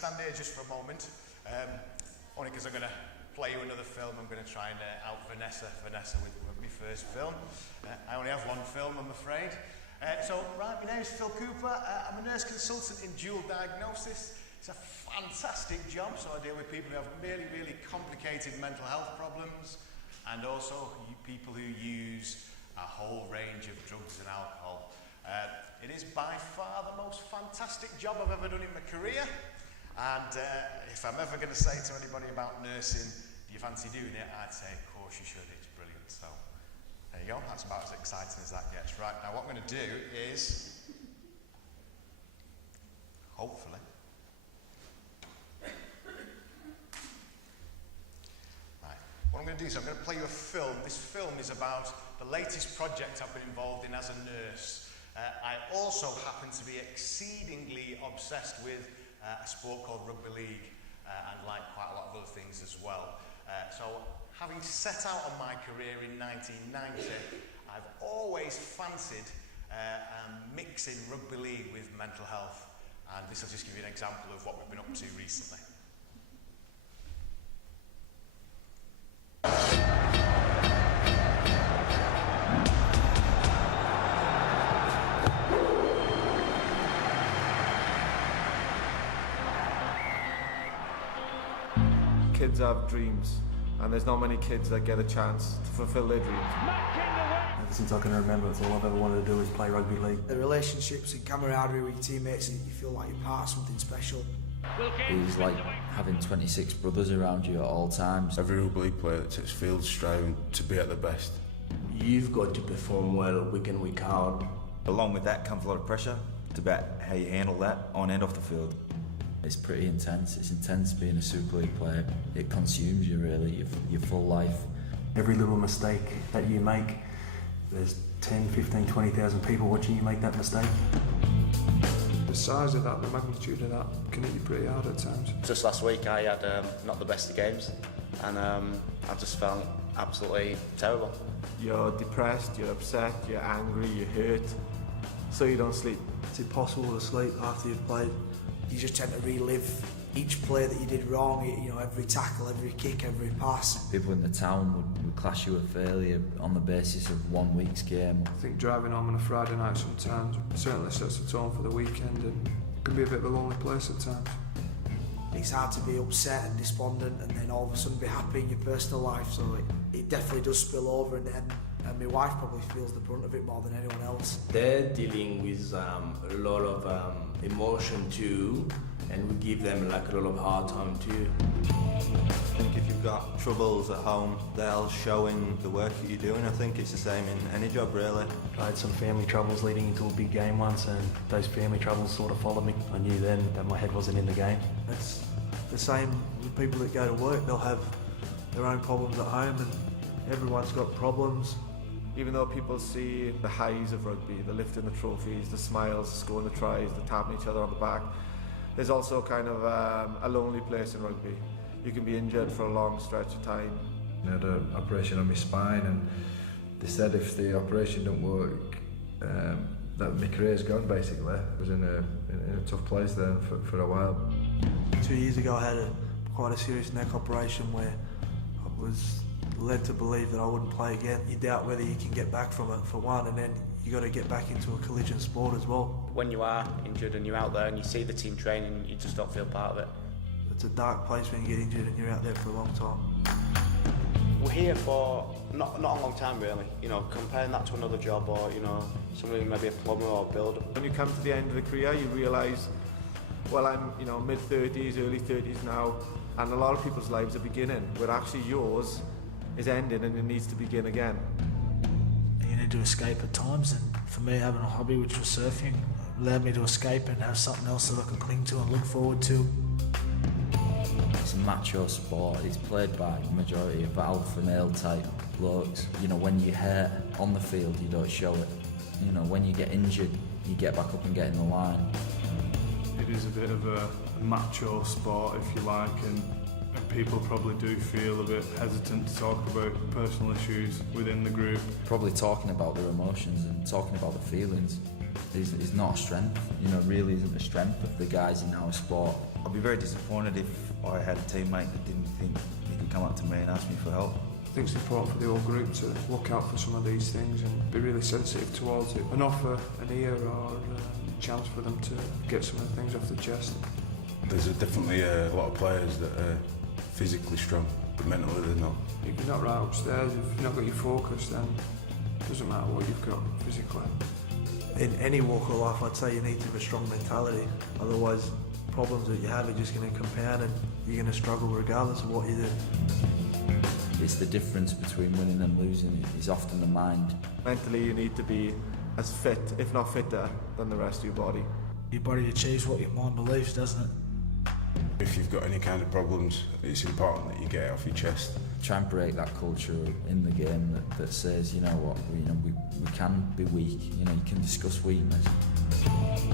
stand here just for a moment, only because I'm going to play you another film. I'm going to try and out-Vanessa with my first film. I only have one film, I'm afraid. My name is Phil Cooper. I'm a nurse consultant in dual diagnosis. It's a fantastic job, so I deal with people who have really, really complicated mental health problems, and also people who use a whole range of drugs and alcohol. It is by far the most fantastic job I've ever done in my career, and if I'm ever going to say to anybody about nursing, do you fancy doing it, I'd say, of course you should, it's brilliant. So there you go, that's about as exciting as that gets. Right, now what I'm going to do is, hopefully, what I'm going to do is I'm going to play you a film. This film is about the latest project I've been involved in as a nurse. I also happen to be exceedingly obsessed with a sport called rugby league and like quite a lot of other things as well. So having set out on my career in 1990, I've always fancied mixing rugby league with mental health, and this will just give you an example of what we've been up to recently. Kids have dreams, and there's not many kids that get a chance to fulfill their dreams. Ever since I can remember, it's all I've ever wanted to do is play rugby league. The relationships and camaraderie with your teammates, you feel like you're part of something special. It's like having 26 brothers around you at all times. Every rugby league player that takes field striving to be at their best. You've got to perform well week in, week out. Along with that comes a lot of pressure. It's about how you handle that on and off the field. It's pretty intense. It's intense being a Super League player. It consumes you really, your full life. Every little mistake that you make, there's 10, 15, 20,000 people watching you make that mistake. The size of that, the magnitude of that can hit you pretty hard at times. Just last week I had not the best of games, and I just felt absolutely terrible. You're depressed, you're upset, you're angry, you're hurt, so you don't sleep. It's impossible to sleep after you've played. You just tend to relive each play that you did wrong, every tackle, every kick, every pass. People in the town would class you a failure on the basis of 1 week's game. I think driving home on a Friday night sometimes certainly sets the tone for the weekend, and it can be a bit of a lonely place at times. It's hard to be upset and despondent and then all of a sudden be happy in your personal life, so it definitely does spill over, and my wife probably feels the brunt of it more than anyone else. They're dealing with a lot of emotion too, and we give them like a lot of hard time too. I think if you've got troubles at home, they'll show in the work that you're doing. I think it's the same in any job really. I had some family troubles leading into a big game once, and those family troubles sort of followed me. I knew then that my head wasn't in the game. It's the same with people that go to work. They'll have their own problems at home, and everyone's got problems. Even though people see the highs of rugby, the lifting the trophies, the smiles, the scoring the tries, the tapping each other on the back, there's also kind of a lonely place in rugby. You can be injured for a long stretch of time. I had an operation on my spine, and they said if the operation didn't work, that my career's gone basically. I was in a tough place then for a while. 2 years ago I had quite a serious neck operation where I was led to believe that I wouldn't play again. You doubt whether you can get back from it, for one, and then you got to get back into a collision sport as well. When you are injured and you're out there and you see the team training, you just don't feel part of it. It's a dark place when you get injured and you're out there for a long time. We're here for not a long time really, comparing that to another job or, somebody maybe a plumber or a builder. When you come to the end of the career, you realise, well, I'm mid-30s, early 30s now, and a lot of people's lives are beginning, where actually yours is ending and it needs to begin again. You need to escape at times, and for me having a hobby which was surfing allowed me to escape and have something else that I could cling to and look forward to. It's a macho sport. It's played by the majority of alpha male type blokes. When you hurt on the field, you don't show it. When you get injured, you get back up and get in the line. It is a bit of a macho sport, if you like, and people probably do feel a bit hesitant to talk about personal issues within the group. Probably talking about their emotions and talking about the feelings is not a strength, really isn't a strength of the guys in our sport. I'd be very disappointed if I had a teammate that didn't think he could come up to me and ask me for help. I think it's important for the whole group to look out for some of these things and be really sensitive towards it and offer an ear or a chance for them to get some of the things off the chest. There's definitely a lot of players that are physically strong, but mentally they're not. If you're not right upstairs, if you've not got your focus, then it doesn't matter what you've got physically. In any walk of life, I'd say you need to have a strong mentality. Otherwise, problems that you have are just going to compound and you're going to struggle regardless of what you do. It's the difference between winning and losing is often the mind. Mentally, you need to be as fit, if not fitter, than the rest of your body. Your body achieves what your mind believes, doesn't it? If you've got any kind of problems, it's important that you get it off your chest. Try and break that culture in the game that says, we can be weak. You can discuss weakness.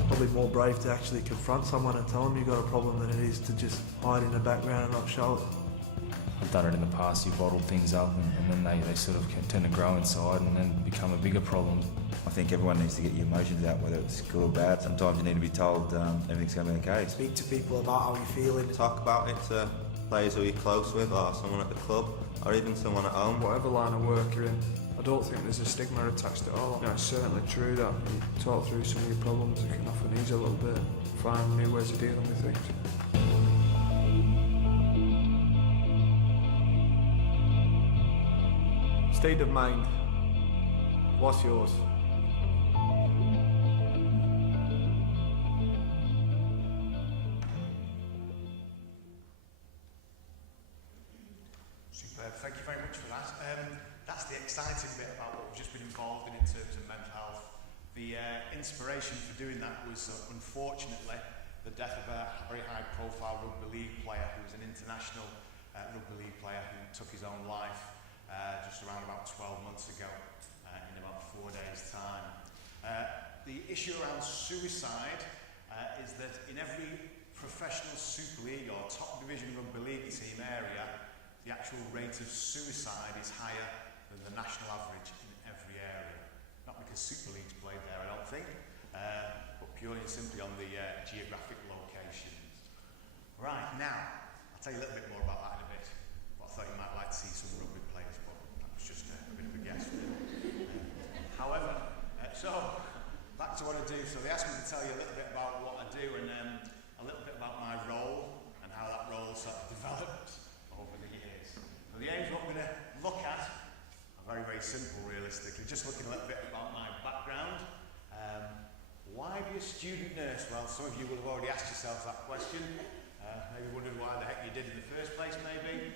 Probably more brave to actually confront someone and tell them you've got a problem than it is to just hide in the background and not show it. I've done it in the past. You bottle things up and then they sort of tend to grow inside and then become a bigger problem. I think everyone needs to get your emotions out, whether it's good or bad. Sometimes you need to be told everything's going to be okay. Speak to people about how you're feeling. Talk about it to players who you're close with or someone at the club or even someone at home. Whatever line of work you're in, I don't think there's a stigma attached at all. It's certainly true that you talk through some of your problems, it can often ease a little bit, find new ways of dealing with things. State of mind. What's yours? Superb, thank you very much for that. That's the exciting bit about what we've just been involved in terms of mental health. The inspiration for doing that was, unfortunately, the death of a very high-profile rugby league player who was an international rugby league player who took his own life just around about 12 months ago, in about 4 days' time. The issue around suicide is that in every professional Super League or top division rugby league team area, the actual rate of suicide is higher than the national average in every area. Not because Super League's played there, I don't think, but purely and simply on the geographic locations. Right, now, I'll tell you a little bit more about that in a bit. But I thought you might like to see some rugby players, but that was just a bit of a guess. However, so back to what I do. So they asked me to tell you a little bit about what I do and a little bit about my role and how that role sort of developed over the years. So the aims what we're going to look at are very, very simple, realistically. Just looking a little bit about my background. Why be a student nurse? Well, some of you will have already asked yourselves that question. Maybe wondered why the heck you did in the first place, maybe.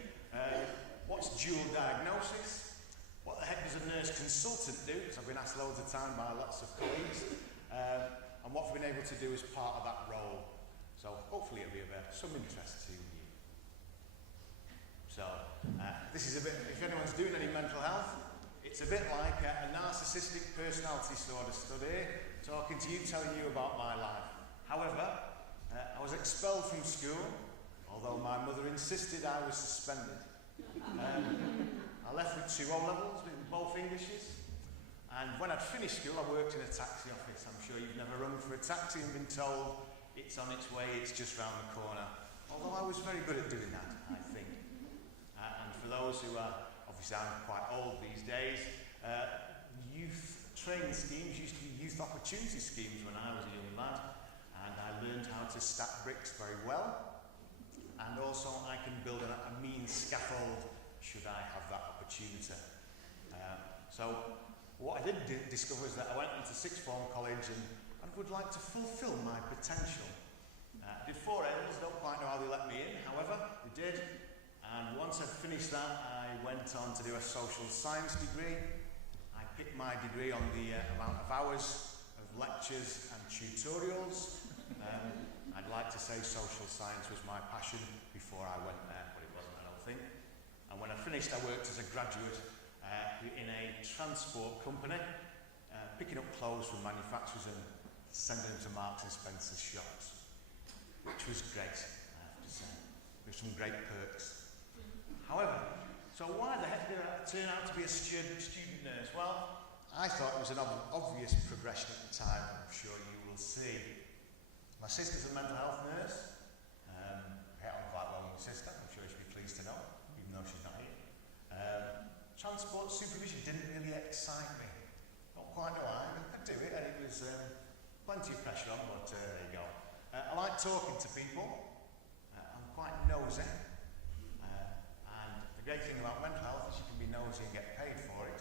What's dual diagnosis? What the heck does a nurse consultant do? Because I've been asked loads of time by lots of colleagues. And what we've been able to do as part of that role. So hopefully it'll be of some interest to you. So this is a bit, if anyone's doing any mental health, it's a bit like a narcissistic personality sort of study, talking to you, telling you about my life. However, I was expelled from school, although my mother insisted I was suspended. I left with 2 O-levels in both Englishes, and when I'd finished school I worked in a taxi office. I'm sure you've never rung for a taxi and been told it's on its way, it's just round the corner. Although I was very good at doing that, I think. And for those who are, obviously I'm quite old these days, youth training schemes used to be youth opportunity schemes when I was a young lad, and I learned how to stack bricks very well, and also I can build a mean scaffold should I have that opportunity. So what I did discover is that I went into sixth form college and would like to fulfil my potential. Did 4 A's, don't quite know how they let me in, however, they did. And once I'd finished that, I went on to do a social science degree. I picked my degree on the amount of hours of lectures and tutorials. I'd like to say social science was my passion before I went there, but it wasn't, I don't think. And when I finished, I worked as a graduate in a transport company, picking up clothes from manufacturers and sending them to Marks and Spencer's shops, which was great, I have to say. With some great perks. However, so why the heck did I turn out to be a student nurse? Well, I thought it was an obvious progression at the time, I'm sure you will see. My sister's a mental health nurse. I get on quite well with my sister, I'm sure she'll be pleased to know, even though she's not here. Transport supervision didn't really excite me. Not quite know why, I'd do it, and it was plenty of pressure on, but there you go. I like talking to people. I'm quite nosy. And the great thing about mental health is you can be nosy and get paid for it.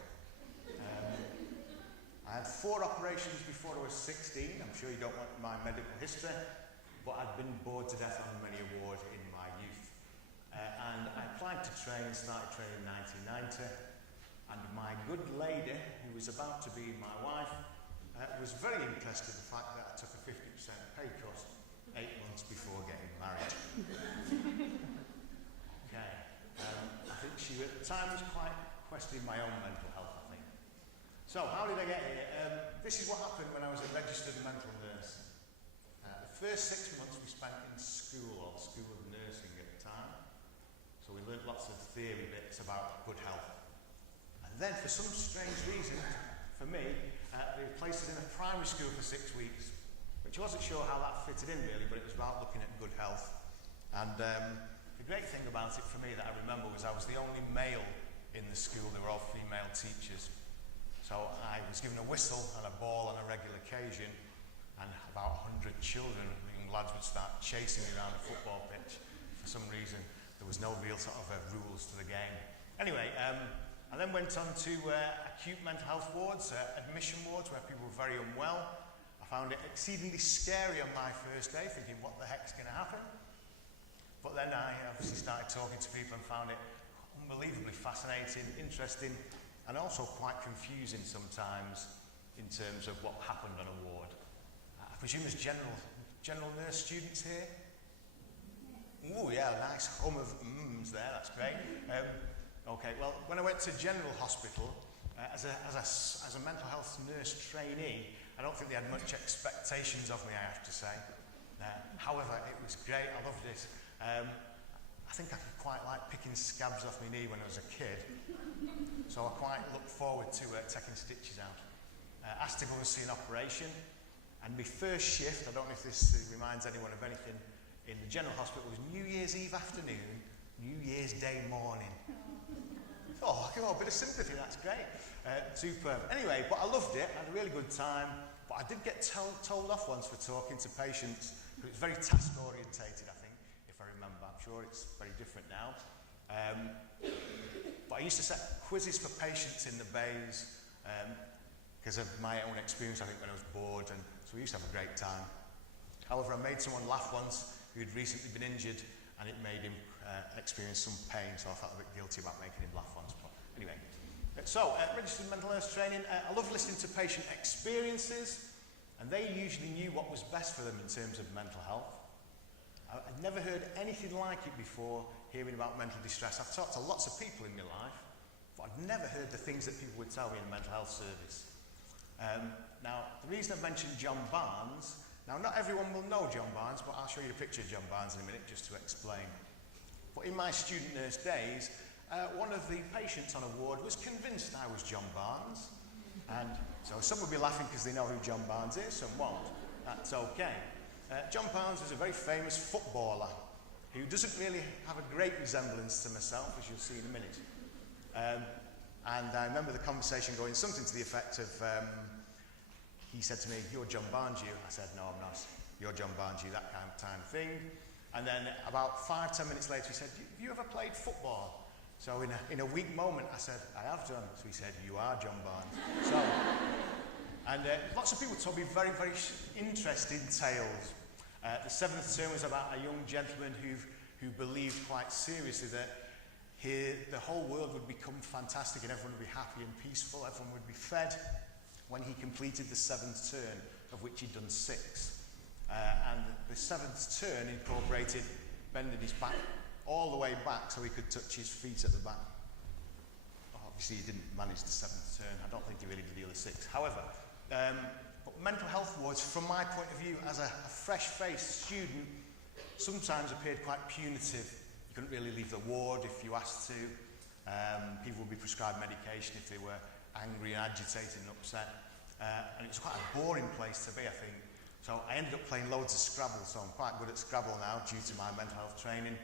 I had 4 operations before I was 16. I'm sure you don't want my medical history, but I'd been bored to death on many awards in my youth. And I applied to train, started training in 1990, and my good lady, who was about to be my wife, was very interested in the fact that I took a 50% pay cut 8 months before getting married. Okay. I think she at the time was quite questioning my own mental health, I think. So how did I get here? This is what happened when I was a registered mental nurse. The first 6 months we spent in school, or School of Nursing at the time. So we learned lots of theory bits about good health. And then for some strange reason, for me, they placed us in a primary school for 6 weeks, which I wasn't sure how that fitted in really, but it was about looking at good health. And the great thing about it for me that I remember was I was the only male in the school. They were all female teachers. So I was given a whistle and a ball on a regular occasion, and about 100 children, young lads, would start chasing me around the football pitch. For some reason, there was no real sort of rules to the game. Anyway, I then went on to acute mental health wards, admission wards, where people were very unwell. I found it exceedingly scary on my first day, thinking, what the heck's going to happen? But then I obviously started talking to people and found it unbelievably fascinating, interesting, and also quite confusing sometimes in terms of what happened on a ward. I presume there's general nurse students here? Oh yeah, nice hum of mms there, that's great. Okay, well, when I went to General Hospital, as a mental health nurse trainee, I don't think they had much expectations of me, I have to say. However, it was great, I loved it. I think I could quite like picking scabs off my knee when I was a kid, so I quite looked forward to taking stitches out. Asked to go and see an operation, and my first shift, I don't know if this reminds anyone of anything, in the General Hospital was New Year's Eve afternoon, New Year's Day morning. Oh, a bit of sympathy, that's great. Superb. Anyway, but I loved it, I had a really good time, but I did get told off once for talking to patients, but it was very task-orientated, I think, if I remember. I'm sure it's very different now. But I used to set quizzes for patients in the bays, because of my own experience, I think, when I was bored, and so we used to have a great time. However, I made someone laugh once who'd recently been injured, and it made him experience some pain, so I felt a bit guilty about making him laugh once. But anyway, so registered mental nurse training. I love listening to patient experiences, and they usually knew what was best for them in terms of mental health. I'd never heard anything like it before, hearing about mental distress. I've talked to lots of people in my life, but I've never heard the things that people would tell me in a mental health service. Now, the reason I've mentioned John Barnes, now not everyone will know John Barnes, but I'll show you a picture of John Barnes in a minute just to explain. But in my student nurse days, one of the patients on a ward was convinced I was John Barnes. And so some will be laughing because they know who John Barnes is, some won't. That's okay. John Barnes was a very famous footballer who doesn't really have a great resemblance to myself, as you'll see in a minute. And I remember the conversation going something to the effect of, he said to me, "You're John Barnes, you." I said, "No, I'm not. You're John Barnes, you," that kind of thing. And then about 5-10 minutes later, he said, "Have you ever played football?" So in a weak moment, I said, "I have done." So he said, "You are John Barnes." So, and lots of people told me very, very interesting tales. The 7th term was about a young gentleman who believed quite seriously that the whole world would become fantastic and everyone would be happy and peaceful, everyone would be fed when he completed the 7th turn, of which he'd done 6. And the 7th turn incorporated bending his back all the way back so he could touch his feet at the back. Obviously he didn't manage the 7th turn. I don't think he really did the other 6. However, but mental health wards, from my point of view as a fresh-faced student, sometimes appeared quite punitive. You couldn't really leave the ward if you asked to. People would be prescribed medication if they were angry and agitated and upset. And it was quite a boring place to be, I think. So I ended up playing loads of Scrabble, so I'm quite good at Scrabble now due to my mental health training,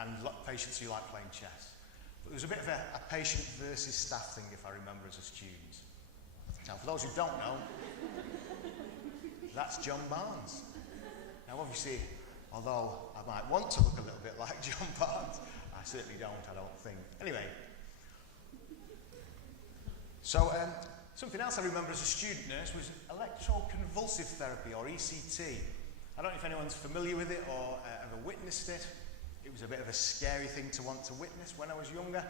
and patients who like playing chess. But there was a bit of a patient versus staff thing, if I remember, as a student. Now, for those who don't know, that's John Barnes. Now, obviously, although I might want to look a little bit like John Barnes, I certainly don't, I don't think. Anyway, so something else I remember as a student nurse was electroconvulsive therapy, or ECT. I don't know if anyone's familiar with it or ever witnessed it. It was a bit of a scary thing to want to witness when I was younger.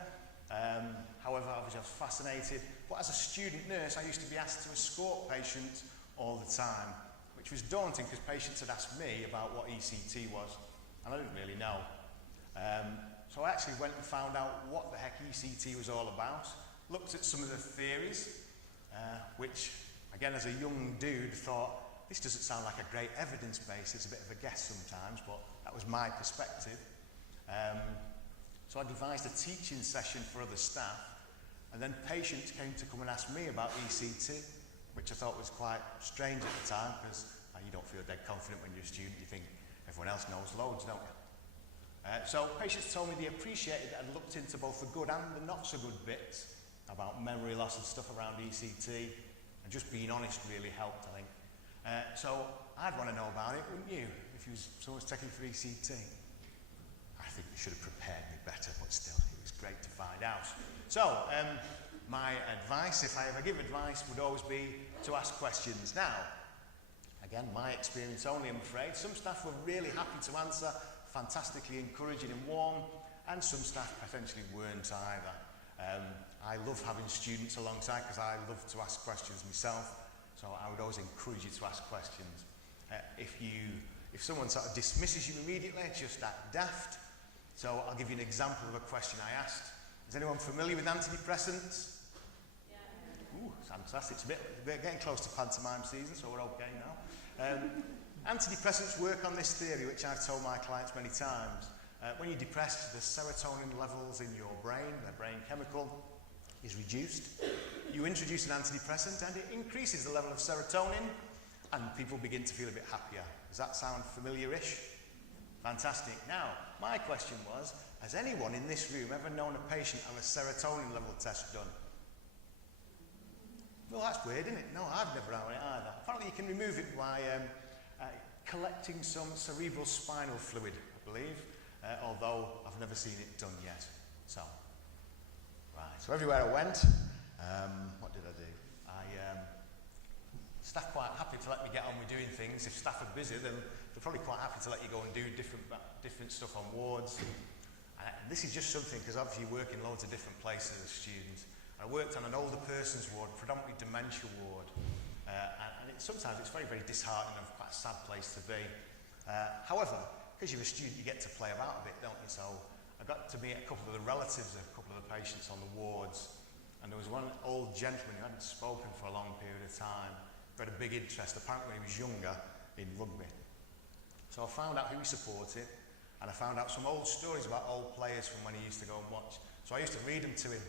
However, obviously I was fascinated. But as a student nurse, I used to be asked to escort patients all the time, which was daunting because patients had asked me about what ECT was, and I didn't really know. So I actually went and found out what the heck ECT was all about, looked at some of the theories, which, again, as a young dude, thought, this doesn't sound like a great evidence base, it's a bit of a guess sometimes, but that was my perspective. So I devised a teaching session for other staff, and then patients came to come and ask me about ECT, which I thought was quite strange at the time, because you don't feel dead confident when you're a student, you think everyone else knows loads, don't you? So patients told me they appreciated that I'd looked into both the good and the not so good bits about memory loss and stuff around ECT, and just being honest really helped, I think. So I'd want to know about it, wouldn't you, if someone's taking for ECT? I think they should have prepared me better, but still, it was great to find out. So, my advice, if I ever give advice, would always be to ask questions. Now, again, my experience only, I'm afraid. Some staff were really happy to answer, fantastically encouraging and warm, and some staff potentially weren't either. I love having students alongside because I love to ask questions myself, so I would always encourage you to ask questions. If someone sort of dismisses you immediately, just act daft. So I'll give you an example of a question I asked. Is anyone familiar with antidepressants? Yeah. Ooh, fantastic. It's a bit getting close to pantomime season, so we're okay now. Antidepressants work on this theory, which I've told my clients many times. When you're depressed, the serotonin levels in your brain, the brain chemical, is reduced. You introduce an antidepressant and it increases the level of serotonin, and people begin to feel a bit happier. Does that sound familiar-ish? Fantastic. Now, my question was, has anyone in this room ever known a patient have a serotonin level test done? Well, that's weird, isn't it? No, I've never had it either. Apparently you can remove it by collecting some cerebral spinal fluid, I believe, although I've never seen it done yet. So everywhere I went, what did I do? Staff quite happy to let me get on with doing things. If staff are busy, then they're probably quite happy to let you go and do different stuff on wards. And this is just something, because obviously you work in loads of different places as students. I worked on an older person's ward, predominantly dementia ward, and sometimes it's very, very disheartening and quite a sad place to be. However, because you're a student, you get to play about a bit, don't you? So I got to meet a couple of the relatives of a couple of the patients on the wards, and there was one old gentleman who hadn't spoken for a long period of time, who had a big interest, apparently when he was younger, in rugby. So I found out who he supported, and I found out some old stories about old players from when he used to go and watch. So I used to read them to him.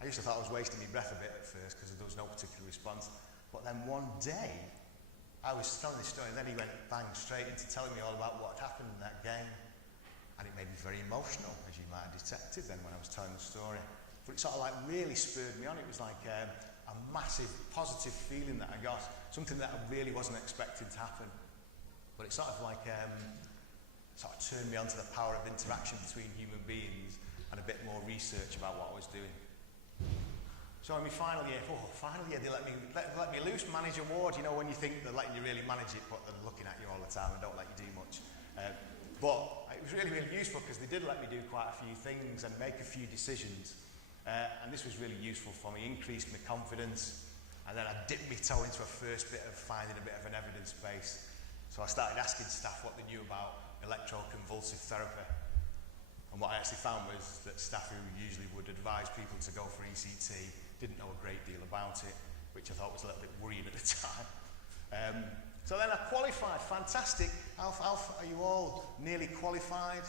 I used to thought I was wasting my breath a bit at first because there was no particular response. But then one day, I was telling this story, and then he went bang straight into telling me all about what had happened in that game. And it made me very emotional, as you might have detected then when I was telling the story. But it sort of like really spurred me on. It was like a massive positive feeling that I got, something that I really wasn't expecting to happen. But it sort of like sort of turned me on to the power of interaction between human beings and a bit more research about what I was doing. So in my final year, they let me loose, manage a ward. You know, when you think they're letting you really manage it, but they're looking at you all the time and don't let you do much. But it was really, really useful because they did let me do quite a few things and make a few decisions. And this was really useful for me, increased my confidence. And then I dipped my toe into a first bit of finding a bit of an evidence base. So I started asking staff what they knew about electroconvulsive therapy. And what I actually found was that staff who usually would advise people to go for ECT didn't know a great deal about it, which I thought was a little bit worrying at the time. So then I qualified, fantastic. Alf, are you all nearly qualified?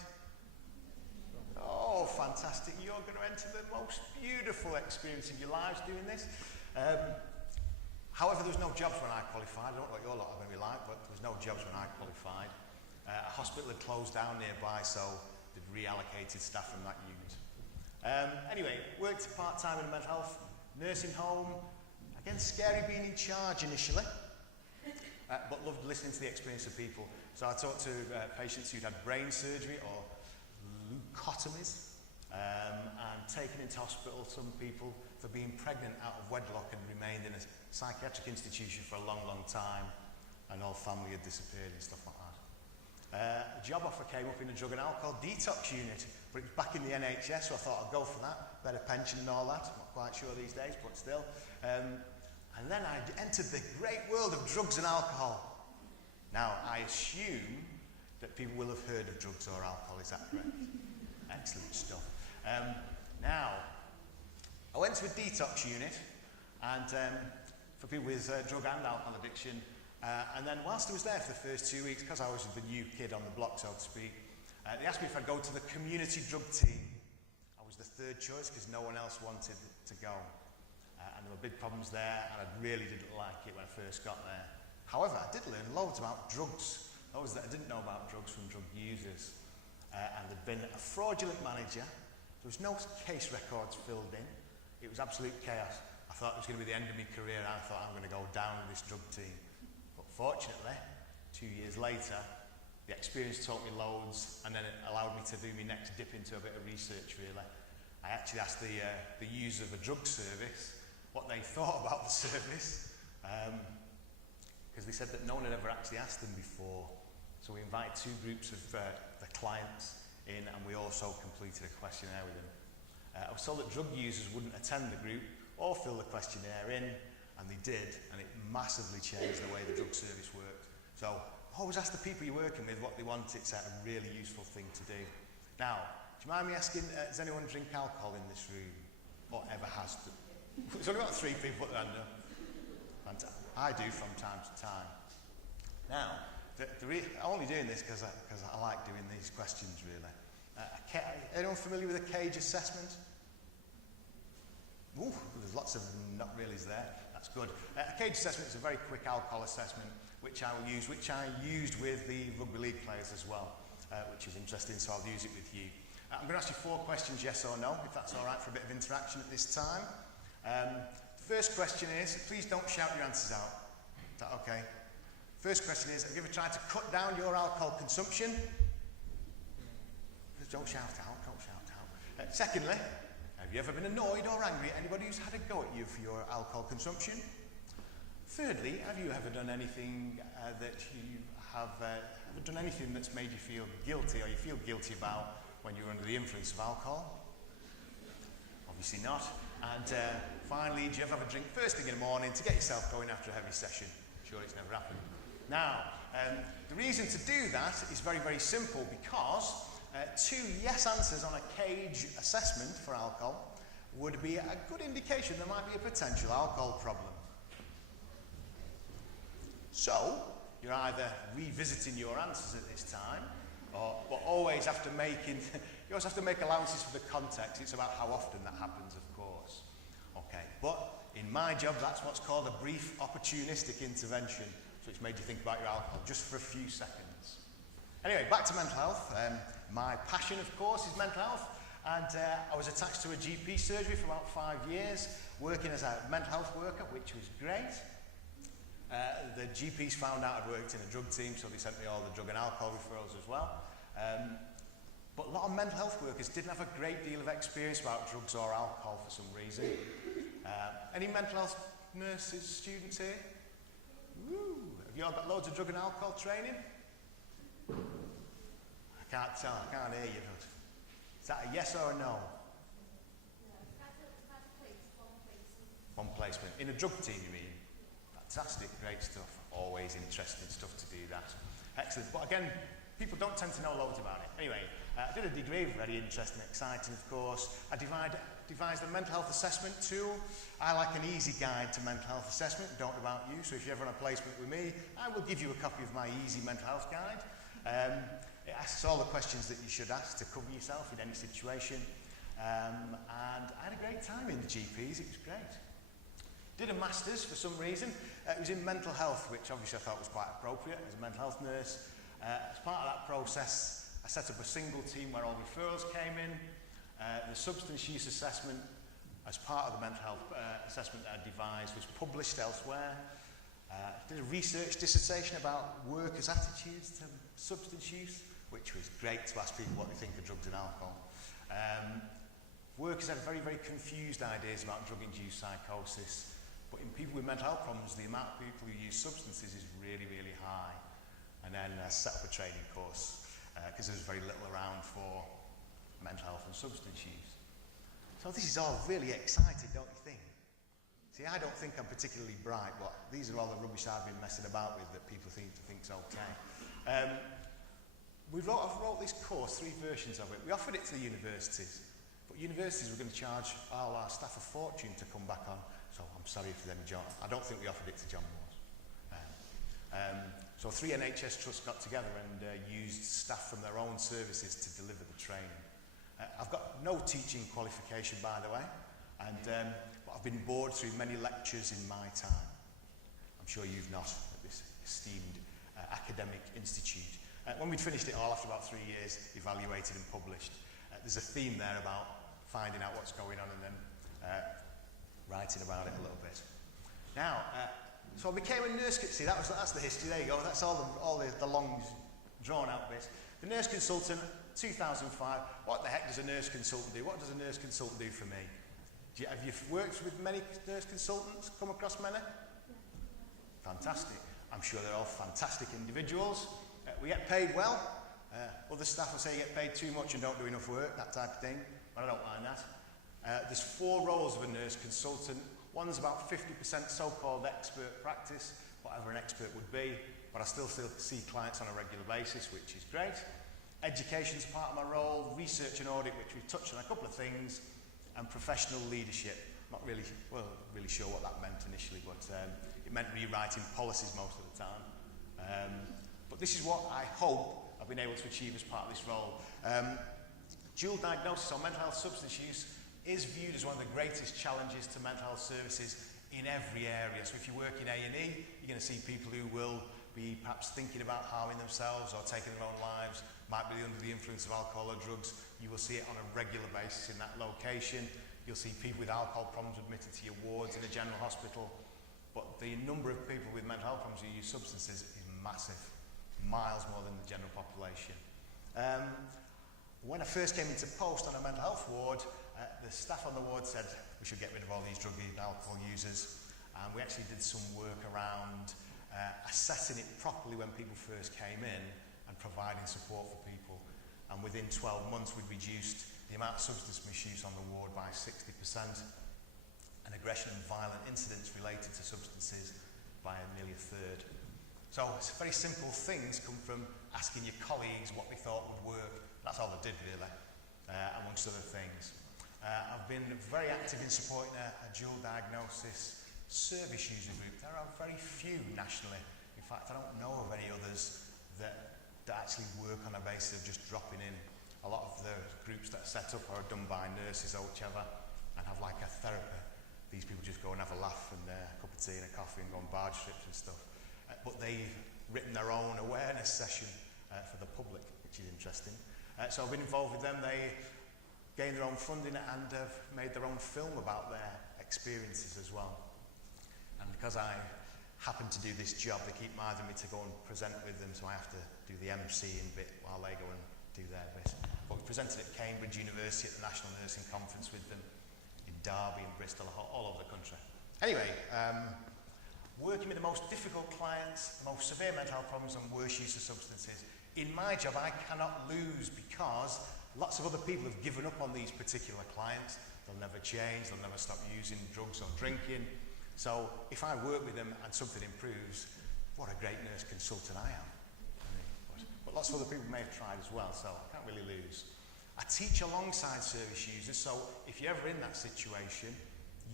all fantastic. You're going to enter the most beautiful experience of your lives doing this. However, there was no jobs when I qualified. I don't know what your lot are going to be like, but there was no jobs when I qualified. A hospital had closed down nearby, so they'd reallocated staff from that unit. Anyway, worked part-time in a mental health nursing home. Again, scary being in charge initially, but loved listening to the experience of people. So I talked to patients who'd had brain surgery or leucotomies, and taken into hospital some people for being pregnant out of wedlock and remained in a psychiatric institution for a long, long time, and all family had disappeared and stuff like that. A job offer came up in a drug and alcohol detox unit, but it was back in the NHS, so I thought I'd go for that. Better pension and all that. I'm not quite sure these days, but still. And then I entered the great world of drugs and alcohol. Now, I assume that people will have heard of drugs or alcohol, is that correct? Excellent stuff. Now, I went to a detox unit, and for people with drug and alcohol addiction, and then whilst I was there for the first 2 weeks, because I was the new kid on the block, so to speak, they asked me if I'd go to the community drug team. I was the third choice because no one else wanted to go. And there were big problems there, and I really didn't like it when I first got there. However, I did learn loads about drugs, those that I didn't know about drugs from drug users. And there'd been a fraudulent manager. There was no case records filled in. It was absolute chaos. I thought it was going to be the end of my career. I thought I'm going to go down with this drug team. But fortunately, 2 years later, the experience taught me loads, and then it allowed me to do my next dip into a bit of research, really. I actually asked the user of a drug service what they thought about the service, because they said that no one had ever actually asked them before. So we invited 2 groups of the clients in, and we also completed a questionnaire with them. I was told that drug users wouldn't attend the group or fill the questionnaire in, and they did, and it massively changed the way the drug service worked. So always ask the people you're working with what they want. It's a really useful thing to do. Now, do you mind me asking, does anyone drink alcohol in this room, or ever has to? There's only about 3 people at the end. I do from time to time. Now, I'm only doing this because I like doing these questions, really. Anyone familiar with a CAGE assessment? Ooh, there's lots of not reallys there. That's good. A CAGE assessment is a very quick alcohol assessment, which I will use, which I used with the rugby league players as well, which is interesting, so I'll use it with you. I'm going to ask you 4 questions, yes or no, if that's all right, for a bit of interaction at this time. The first question is, please don't shout your answers out. Is that okay? First question is, have you ever tried to cut down your alcohol consumption? Don't shout out, don't shout out. Secondly, have you ever been annoyed or angry at anybody who's had a go at you for your alcohol consumption? Thirdly, have you ever done anything done anything that's made you feel guilty, or you feel guilty about when you're under the influence of alcohol? Obviously not. And finally, do you ever have a drink first thing in the morning to get yourself going after a heavy session? Sure, it's never happened. Now, the reason to do that is very, very simple, because 2 yes answers on a CAGE assessment for alcohol would be a good indication there might be a potential alcohol problem. So, you're either revisiting your answers at this time, but always have to make you always have to make allowances for the context. It's about how often that happens, of course. Okay, but in my job, that's what's called a brief opportunistic intervention. So it's made you think about your alcohol just for a few seconds. Anyway, back to mental health. My passion, of course, is mental health, and I was attached to a GP surgery for about 5 years, working as a mental health worker, which was great. The GPs found out I'd worked in a drug team, so they sent me all the drug and alcohol referrals as well. But a lot of mental health workers didn't have a great deal of experience about drugs or alcohol for some reason. Any mental health nurses, students here? Woo! Have you all got loads of drug and alcohol training? I can't tell, I can't hear you. But is that a yes or a no? One placement. In a drug team, you mean? Fantastic, great stuff. Always interesting stuff to do that. Excellent. But again, people don't tend to know loads about it. Anyway, I did a degree, very interesting, exciting, of course. I devised a mental health assessment tool. I like an easy guide to mental health assessment, don't know about you, so if you're ever on a placement with me, I will give you a copy of my easy mental health guide. It asks all the questions that you should ask to cover yourself in any situation. And I had a great time in the GPs, it was great. Did a master's for some reason. It was in mental health, which obviously I thought was quite appropriate as a mental health nurse. As part of that process, I set up a single team where all referrals came in. The substance use assessment, as part of the mental health assessment that I devised, was published elsewhere. Did a research dissertation about workers' attitudes to substance use, which was great to ask people what they think of drugs and alcohol. Workers had very, very confused ideas about drug-induced psychosis, but in people with mental health problems, the amount of people who use substances is really, really high. And then I set up a training course, because there's very little around for mental health and substance use. So this is all really exciting, don't you think? See, I don't think I'm particularly bright, but these are all the rubbish I've been messing about with that people seem to think's okay. I wrote this course, 3 versions of it. We offered it to the universities, but universities were going to charge all our staff a fortune to come back on, so I'm sorry for them, John. I don't think we offered it to John Moores. So 3 NHS trusts got together and used staff from their own services to deliver the training. I've got no teaching qualification, by the way, and but I've been bored through many lectures in my time. I'm sure you've not at this esteemed academic institute. When we'd finished it all after about 3 years, evaluated and published, there's a theme there about finding out what's going on and then writing about it a little bit. Now, so I became a nurse. See, that's the history. There you go. That's all the long, drawn-out bits. The nurse consultant, 2005. What the heck does a nurse consultant do? What does a nurse consultant do for me? Have you worked with many nurse consultants? Come across many? Fantastic. I'm sure they're all fantastic individuals. We get paid well. Other staff will say you get paid too much and don't do enough work, that type of thing. But I don't mind that. There's 4 roles of a nurse consultant. One's about 50% so-called expert practice, whatever an expert would be, but I still see clients on a regular basis, which is great. Education's part of my role, research and audit, which we've touched on a couple of things, and professional leadership. Not really sure what that meant initially, but it meant rewriting policies most of the time. But this is what I hope I've been able to achieve as part of this role. Dual diagnosis or mental health substance use is viewed as one of the greatest challenges to mental health services in every area. So if you work in A&E, you're going to see people who will be perhaps thinking about harming themselves or taking their own lives, might be under the influence of alcohol or drugs. You will see it on a regular basis in that location. You'll see people with alcohol problems admitted to your wards in a general hospital. But the number of people with mental health problems who use substances is massive, miles more than the general population. When I first came into post on a mental health ward, the staff on the ward said we should get rid of all these drug and alcohol users, and we actually did some work around assessing it properly when people first came in and providing support for people. And within 12 months we'd reduced the amount of substance misuse on the ward by 60%, and aggression and violent incidents related to substances by nearly a third. So it's very simple things come from asking your colleagues what they thought would work. That's all they did really, amongst other things. I've been very active in supporting a dual diagnosis service user group. There are very few nationally. In fact, I don't know of any others that actually work on a basis of just dropping in. A lot of the groups that are set up are done by nurses or whichever and have like a therapy. These people just go and have a laugh and a cup of tea and a coffee and go on barge trips and stuff. But they've written their own awareness session for the public, which is interesting. So I've been involved with them. They gained their own funding and have made their own film about their experiences as well. And because I happen to do this job, they keep minding me to go and present with them, so I have to do the MC-ing bit while they go and do their bit. But we presented at Cambridge University at the National Nursing Conference with them, in Derby and Bristol, all over the country. Anyway, working with the most difficult clients, the most severe mental health problems and worst use of substances. In my job, I cannot lose because lots of other people have given up on these particular clients. They'll never change, they'll never stop using drugs or drinking. So if I work with them and something improves, what a great nurse consultant I am. But lots of other people may have tried as well, so I can't really lose. I teach alongside service users, so if you're ever in that situation,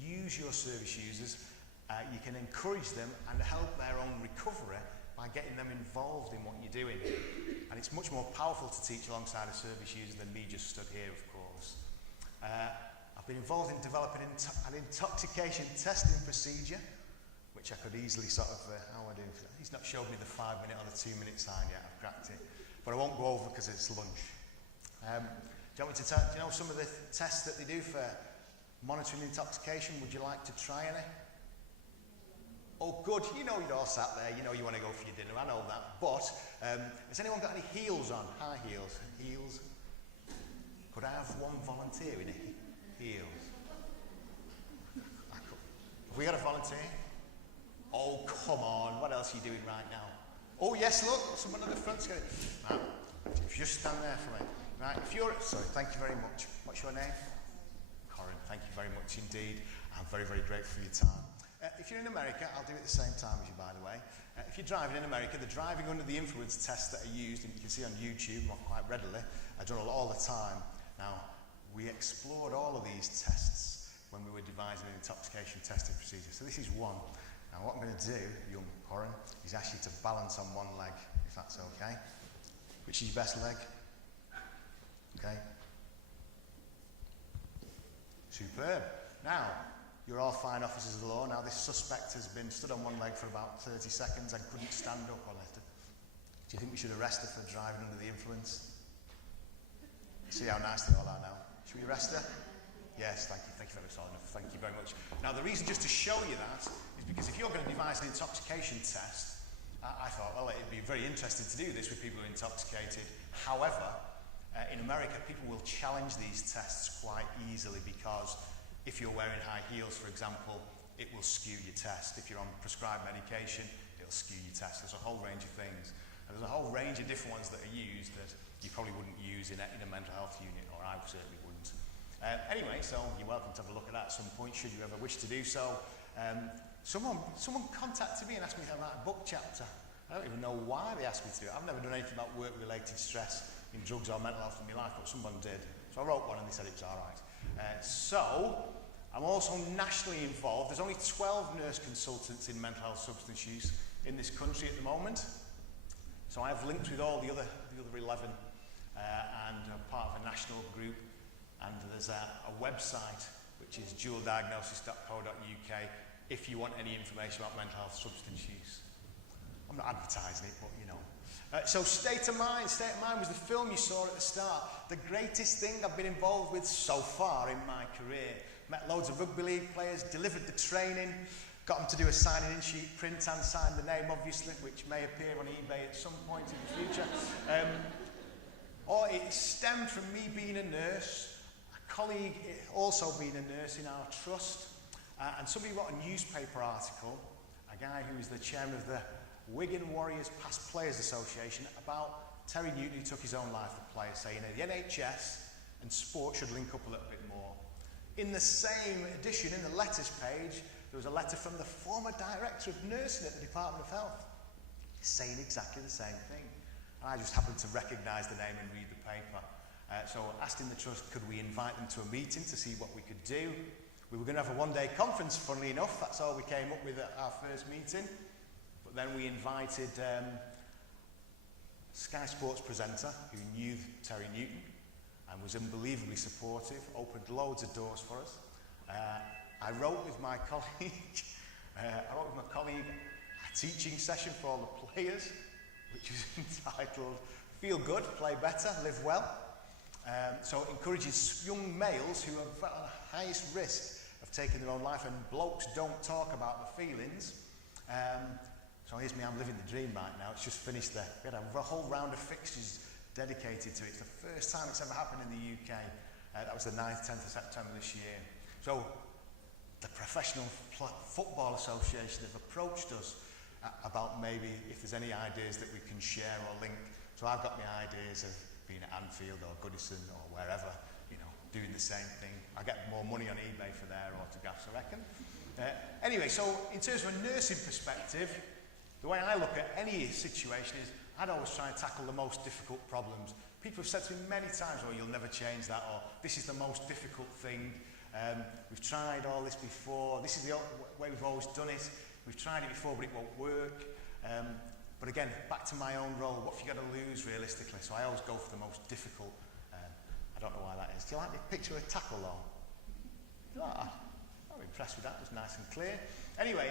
use your service users. You can encourage them and help their own recovery by getting them involved in what you're doing. And it's much more powerful to teach alongside a service user than me just stood here, of course. I've been involved in developing an intoxication testing procedure, which I could easily sort of, how am I doing? He's not showed me the 5-minute or the 2-minute sign yet, I've cracked it. But I won't go over because it's lunch. Do you want me to do you know some of the tests that they do for monitoring intoxication? Would you like to try any? Oh, good. You know you're all sat there. You know you want to go for your dinner. I know that. But has anyone got any heels on? High heels. Heels. Could I have one volunteer in heels? Have we got a volunteer? Oh, come on. What else are you doing right now? Oh, yes, look. Someone at the front's going. Right. If you just stand there for me. Right. If you're... Sorry, thank you very much. What's your name? Corin. Thank you very much indeed. I'm very, very grateful for your time. If you're in America, I'll do it at the same time as you, by the way. If you're driving in America, the driving under the influence tests that are used, and you can see on YouTube, not quite readily, I do it all the time. Now, we explored all of these tests when we were devising an intoxication testing procedure. So this is one. Now, what I'm going to do, young Corin, is ask you to balance on one leg, if that's okay. Which is your best leg? Okay. Superb. Now, you're all fine officers of the law. Now, this suspect has been stood on one leg for about 30 seconds and couldn't stand up or left it. Do you think we should arrest her for driving under the influence? See how nice they all are now. Should we arrest her? Yes, thank you. Thank you very much. Thank you very much. Now, the reason just to show you that is because if you're going to devise an intoxication test, I thought, well, it'd be very interesting to do this with people who are intoxicated. However, in America, people will challenge these tests quite easily because if you're wearing high heels, for example, it will skew your test. If you're on prescribed medication, it'll skew your test. There's a whole range of things. And there's a whole range of different ones that are used that you probably wouldn't use in a mental health unit, or I certainly wouldn't. Anyway, so you're welcome to have a look at that at some point, should you ever wish to do so. Someone contacted me and asked me to write a book chapter. I don't even know why they asked me to do it. I've never done anything about work-related stress in drugs or mental health in my life, but someone did. So I wrote one and they said it was all right. So, I'm also nationally involved. There's only 12 nurse consultants in mental health substance use in this country at the moment. So I have linked with all the other 11 and are part of a national group. And there's a website which is dualdiagnosis.co.uk if you want any information about mental health substance use. I'm not advertising it, but you know. So State of Mind. State of Mind was the film you saw at the start. The greatest thing I've been involved with so far in my career. Met loads of rugby league players, delivered the training, got them to do a signing-in sheet, print and sign the name, obviously, which may appear on eBay at some point in the future. Or it stemmed from me being a nurse, a colleague also being a nurse in our trust, and somebody wrote a newspaper article, a guy who is the chairman of the Wigan Warriors Past Players Association, about Terry Newton, who took his own life, the player, saying that the NHS and sport should link up a little bit more. In the same edition, in the letters page, there was a letter from the former director of nursing at the Department of Health saying exactly the same thing. And I just happened to recognise the name and read the paper. So I asked in the trust, could we invite them to a meeting to see what we could do? We were going to have a one-day conference, funnily enough. That's all we came up with at our first meeting. But then we invited Sky Sports presenter who knew Terry Newton and was unbelievably supportive, opened loads of doors for us. I wrote with my colleague, a teaching session for all the players, which was entitled Feel Good, Play Better, Live Well. So encouraging young males who are at the highest risk of taking their own life, and blokes don't talk about their feelings. So here's me, I'm living the dream right now. It's just finished there. We had a whole round of fixtures dedicated to it. It's the first time it's ever happened in the UK. That was the 9th, 10th of September this year. So the Professional Football Association have approached us about maybe if there's any ideas that we can share or link. So I've got my ideas of being at Anfield or Goodison or wherever, you know, doing the same thing. I get more money on eBay for their autographs, I reckon. Anyway, so in terms of a nursing perspective, the way I look at any situation is I'd always try and tackle the most difficult problems. People have said to me many times, oh, you'll never change that, or this is the most difficult thing. We've tried all this before. This is the way we've always done it. We've tried it before, but it won't work. But But again, back to my own role, what have you got to lose realistically? So I always go for the most difficult. I don't know why that is. Do you like the picture of a tackle though? I'm impressed with that, it was nice and clear. Anyway,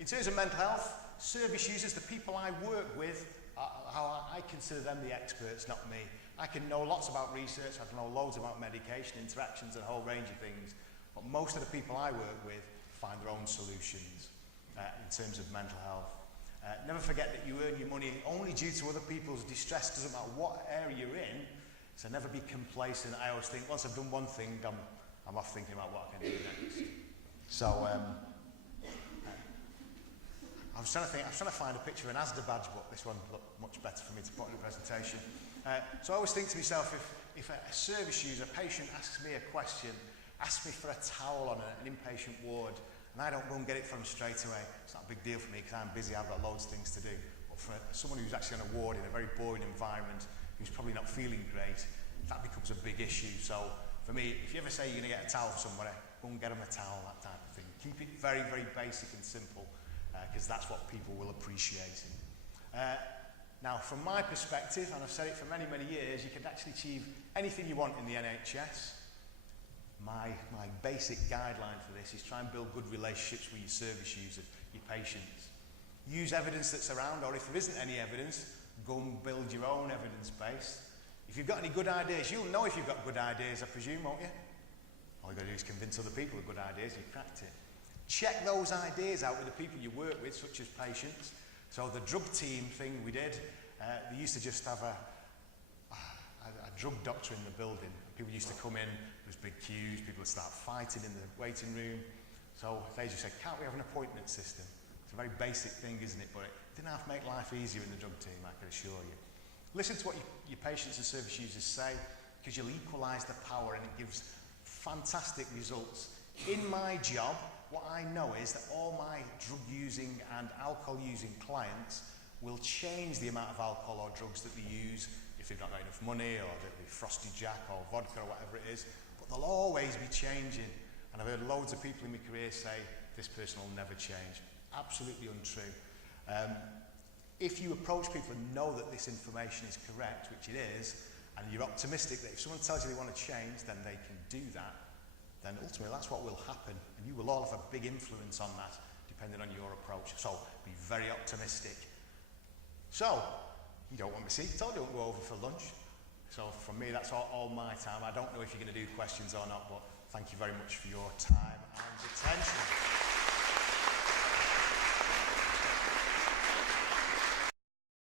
in terms of mental health, service users, the people I work with, how I consider them the experts, not me. I can know lots about research, I can know loads about medication, interactions, and a whole range of things, but most of the people I work with find their own solutions in terms of mental health. Never forget that you earn your money only due to other people's distress. Doesn't matter what area you're in, so never be complacent. I always think, once I've done one thing, I'm off thinking about what I can do next. So, I was trying to find a picture of an ASDA badge, but this one looked much better for me to put in the presentation. So I always think to myself, if a service user, a patient asks me a question, asks me for a towel on an inpatient ward, and I don't go and get it from them straight away, it's not a big deal for me because I'm busy, I've got loads of things to do. But for someone who's actually on a ward in a very boring environment, who's probably not feeling great, that becomes a big issue. So for me, if you ever say you're going to get a towel from somebody, go and get them a towel, that type of thing. Keep it very, very basic and simple, because that's what people will appreciate. Now, from my perspective, and I've said it for many, many years, you can actually achieve anything you want in the NHS. My basic guideline for this is try and build good relationships with your service users, your patients. Use evidence that's around, or if there isn't any evidence, go and build your own evidence base. If you've got any good ideas, you'll know if you've got good ideas, I presume, won't you? All you've got to do is convince other people of good ideas, you've cracked it. Check those ideas out with the people you work with, such as patients. So the drug team thing we did, they used to just have a drug doctor in the building. People used to come in, there was big queues, people would start fighting in the waiting room. So they just said, can't we have an appointment system? It's a very basic thing, isn't it? But it didn't have to make life easier in the drug team, I can assure you. Listen to what your patients and service users say, because you'll equalise the power and it gives fantastic results. In my job, what I know is that all my drug-using and alcohol-using clients will change the amount of alcohol or drugs that they use if they've not got enough money, or they'll be Frosty Jack or vodka or whatever it is. But they'll always be changing. And I've heard loads of people in my career say, this person will never change. Absolutely untrue. If you approach people and know that this information is correct, which it is, and you're optimistic that if someone tells you they want to change, then they can do that, then ultimately that's what will happen. And you will all have a big influence on that, depending on your approach. So be very optimistic. So, you don't want me to see, I told you I won't go over for lunch. So from me, that's all my time. I don't know if you're going to do questions or not, but thank you very much for your time and attention.